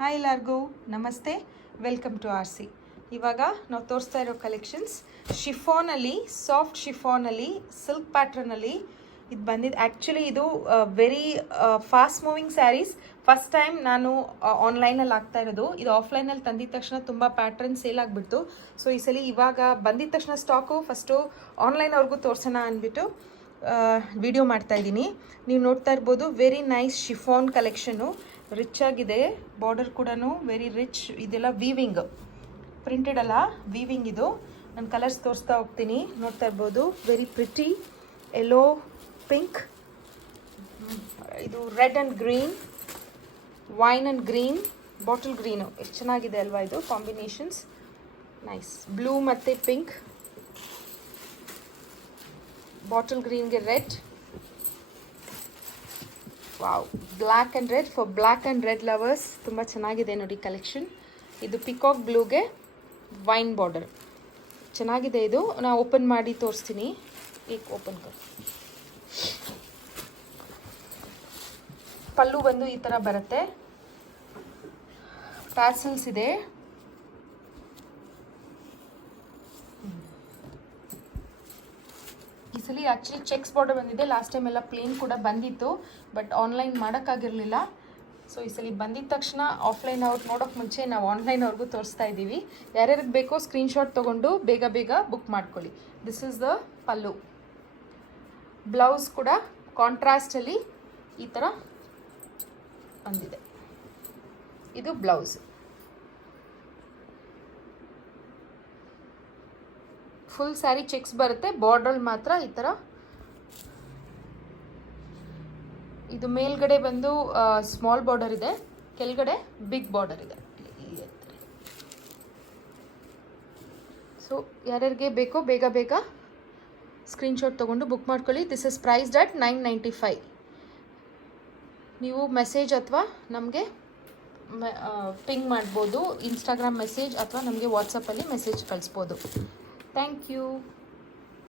Hi ಎಲ್ಲರಿಗೂ ನಮಸ್ತೆ, welcome to R C. ಇವಾಗ ನಾವು ತೋರಿಸ್ತಾ ಇರೋ ಕಲೆಕ್ಷನ್ಸ್ ಶಿಫಾನಲ್ಲಿ, ಸಾಫ್ಟ್ ಶಿಫಾನಲ್ಲಿ, ಸಿಲ್ಕ್ ಪ್ಯಾಟ್ರನಲ್ಲಿ ಇದು ಬಂದಿದ್ದು. ಆ್ಯಕ್ಚುಲಿ ಇದು very fast moving sarees. First time ನಾನು ಆನ್ಲೈನಲ್ಲಿ ಆಗ್ತಾ ಇರೋದು. ಇದು ಆಫ್ಲೈನಲ್ಲಿ ತಂದಿದ ತಕ್ಷಣ ತುಂಬ ಪ್ಯಾಟ್ರನ್ ಸೇಲ್ ಆಗಿಬಿಡ್ತು. ಸೊ ಈ ಸಲ ಇವಾಗ ಬಂದಿದ ತಕ್ಷಣ ಸ್ಟಾಕು ಫಸ್ಟು ಆನ್ಲೈನ್ ಅವ್ರಿಗೂ ತೋರಿಸೋಣ ಅಂದ್ಬಿಟ್ಟು ವಿಡಿಯೋ ಮಾಡ್ತಾಯಿದ್ದೀನಿ. ನೀವು ನೋಡ್ತಾ ಇರ್ಬೋದು, very nice chiffon collection. Rich ಆಗಿದೆ, ಬಾರ್ಡರ್ ಕೂಡ ವೆರಿ ರಿಚ್. ಇದೆಲ್ಲ ವೀವಿಂಗ್, ಪ್ರಿಂಟೆಡ್ ಅಲ್ಲ, ವೀವಿಂಗ್. ಇದು ನಾನು ಕಲರ್ಸ್ ತೋರಿಸ್ತಾ ಹೋಗ್ತೀನಿ. ನೋಡ್ತಾ ಇರ್ಬೋದು, ವೆರಿ ಪ್ರಿಟಿ ಯೆಲ್ಲೋ, ಪಿಂಕ್, ಇದು red and green, wine and green, bottle green. ಎಷ್ಟು ಚೆನ್ನಾಗಿದೆ ಅಲ್ವಾ ಇದು ಕಾಂಬಿನೇಷನ್ಸ್. ನೈಸ್. ಬ್ಲೂ ಮತ್ತು ಪಿಂಕ್, ಬಾಟಲ್ ಗ್ರೀನ್ಗೆ red, wow, black and red. For black and red lovers ತುಂಬ ಚೆನ್ನಾಗಿದೆ ನೋಡಿ ಕಲೆಕ್ಷನ್. ಇದು ಪಿಕಾಕ್ ಬ್ಲೂಗೆ ವೈನ್ ಬಾರ್ಡರ್, ಚೆನ್ನಾಗಿದೆ. ಇದು ನಾನು ಓಪನ್ ಮಾಡಿ ತೋರಿಸ್ತೀನಿ. ಈಗ ಓಪನ್ ಕರ್. ಪಲ್ಲು ಬಂದು ಈ ಥರ ಬರುತ್ತೆ, ಟ್ಯಾಸಲ್ಸ್ ಇದೆ. ಈ ಸಲ ಆ್ಯಕ್ಚುಲಿ ಚೆಕ್ಸ್ ಬಾರ್ಡರ್ ಬಂದಿದೆ. ಲಾಸ್ಟ್ ಟೈಮ್ ಎಲ್ಲ ಪ್ಲೇನ್ ಕೂಡ ಬಂದಿತ್ತು, ಬಟ್ ಆನ್ಲೈನ್ ಮಾಡೋಕ್ಕಾಗಿರಲಿಲ್ಲ. ಸೊ ಈ ಸಲ ಬಂದಿದ್ದ ತಕ್ಷಣ ಆಫ್ಲೈನ್ ಅವ್ರು ನೋಡೋಕ್ಕೆ ಮುಂಚೆ ನಾವು ಆನ್ಲೈನ್ ಅವ್ರಿಗೂ ತೋರಿಸ್ತಾ ಇದ್ದೀವಿ. ಯಾರ್ಯಾರಿಗೆ ಬೇಕೋ ಸ್ಕ್ರೀನ್ಶಾಟ್ ತೊಗೊಂಡು ಬೇಗ ಬೇಗ ಬುಕ್ ಮಾಡ್ಕೊಳ್ಳಿ. This is the pallu. Blouse ಕೂಡ ಕಾಂಟ್ರಾಸ್ಟಲ್ಲಿ ಈ ಥರ ಬಂದಿದೆ. ಇದು ಬ್ಲೌಸ್. ಫುಲ್ ಸ್ಯಾರಿ ಚೆಕ್ಸ್ ಬರುತ್ತೆ, ಬಾರ್ಡ್ರಲ್ಲಿ ಮಾತ್ರ ಈ ಥರ. ಇದು ಮೇಲ್ಗಡೆ ಬಂದು ಸ್ಮಾಲ್ ಬಾರ್ಡರ್ ಇದೆ, ಕೆಳಗಡೆ ಬಿಗ್ ಬಾರ್ಡರ್ ಇದೆ. ಸೊ ಯಾರ್ಯಾರಿಗೆ ಬೇಕೋ ಬೇಗ ಬೇಗ ಸ್ಕ್ರೀನ್ಶಾಟ್ ತೊಗೊಂಡು ಬುಕ್ ಮಾಡ್ಕೊಳ್ಳಿ. This is priced at 995. ನೀವು ಮೆಸೇಜ್ ಅಥವಾ ನಮಗೆ ಪಿಂಗ್ ಮಾಡ್ಬೋದು, ಇನ್ಸ್ಟಾಗ್ರಾಮ್ ಮೆಸೇಜ್ ಅಥವಾ ನಮಗೆ ವಾಟ್ಸಪ್ಪಲ್ಲಿ ಮೆಸೇಜ್ ಕಳಿಸ್ಬೋದು. Thank you.